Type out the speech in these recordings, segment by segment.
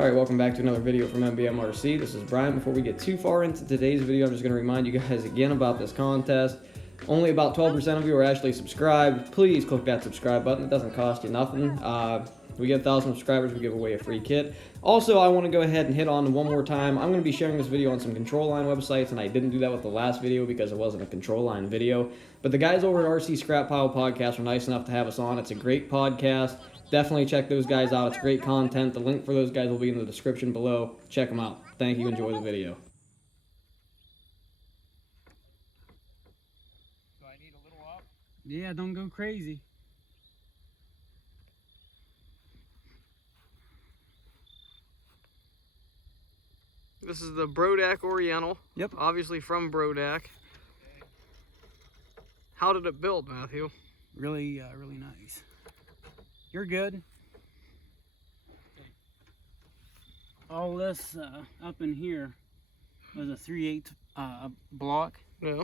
Alright, welcome back to another video from MBMRC. This is Brian. Before we get too far into today's video, I'm just going to remind you guys again about this contest. Only about 12% of you are actually subscribed. Please click that subscribe button. It doesn't cost you nothing. We get 1,000 subscribers, we give away a free kit. Also, I want to go ahead and hit on one more time. I'm going to be sharing this video on some control line websites, and I didn't do that with the last video because it wasn't a control line video. But the guys over at RC Scrap Pile Podcast were nice enough to have us on. It's a great podcast. Definitely check those guys out. It's great content. The link for those guys will be in the description below. Check them out. Thank you. Enjoy the video. Do I need a little up? Yeah, don't go crazy. This is the Brodak Oriental. Yep. Obviously from Brodak. How did it build, Matthew? Really nice. You're good. All this up in here was a 3/8 block. Yeah.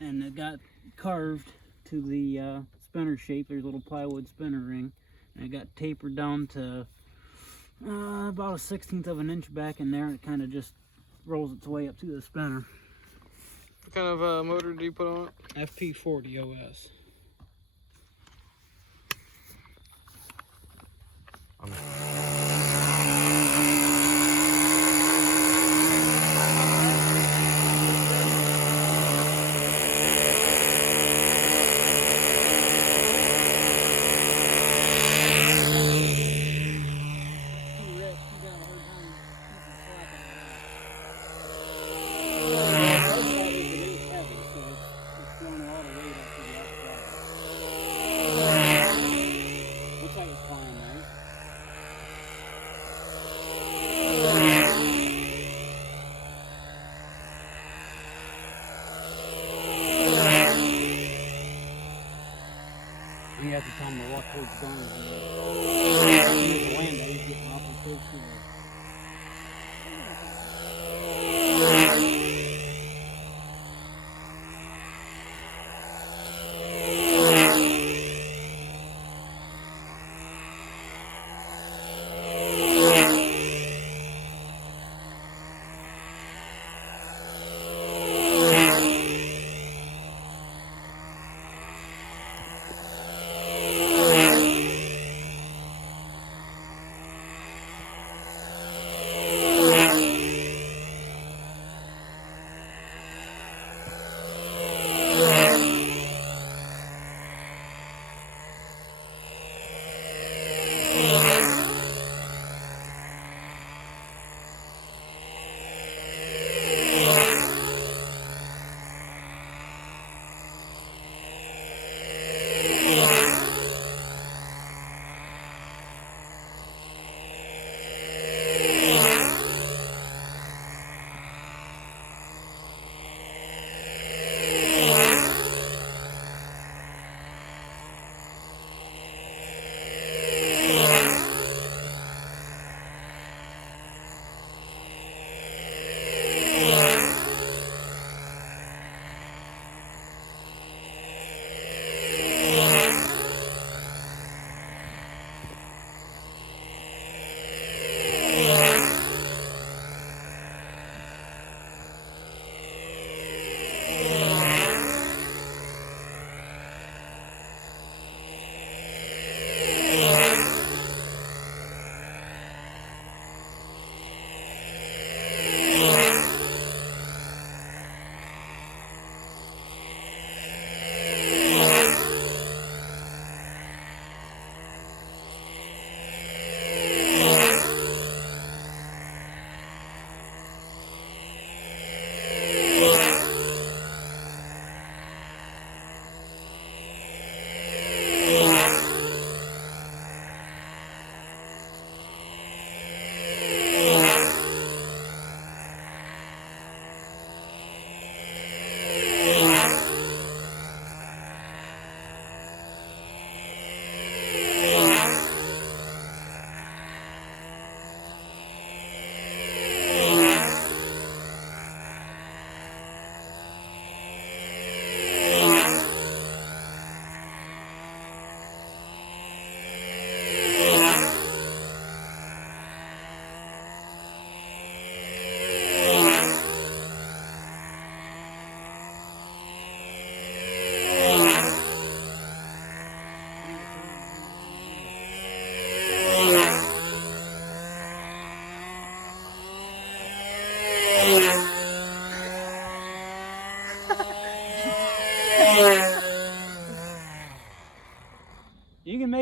And it got carved to the spinner shape. There's a little plywood spinner ring. And it got tapered down to about a 1/16 of an inch back in there. It kind of just rolls its way up to the spinner. What kind of motor did you put on it? FP40 OS.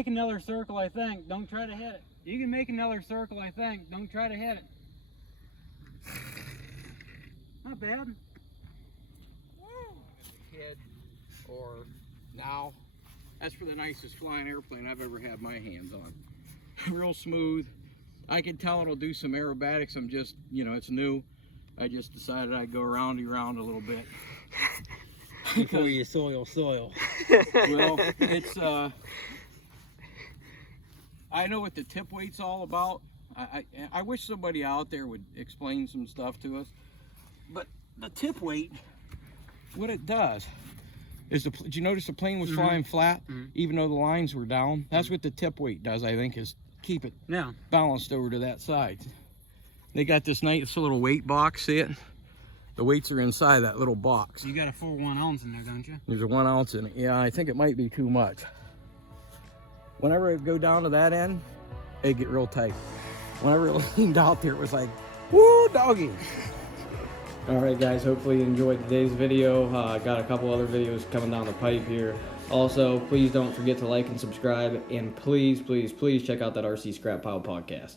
make another circle, I think. Don't try to hit it. You can make another circle, I think. Don't try to hit it. Not bad. Kid or now, that's for the nicest flying airplane I've ever had my hands on. Real smooth. I can tell it'll do some aerobatics. I'm just, you know, it's new. I just decided I'd go around a little bit. Before you soil. Well, it's I know what the tip weight's all about. I wish somebody out there would explain some stuff to us. But the tip weight, what it does is, did you notice the plane was flying flat, even though the lines were down? That's what the tip weight does, I think, is keep it balanced over to that side. They got this nice little weight box, see it? The weights are inside that little box. You got a full 1 ounce in there, don't you? There's a 1 ounce in it. Yeah, I think it might be too much. Whenever it go down to that end, it get real tight. Whenever it leaned out there, it was like, woo, doggy. All right, guys, hopefully you enjoyed today's video. Got a couple other videos coming down the pipe here. Also, please don't forget to like and subscribe, and please check out that RC Scrap Pile podcast.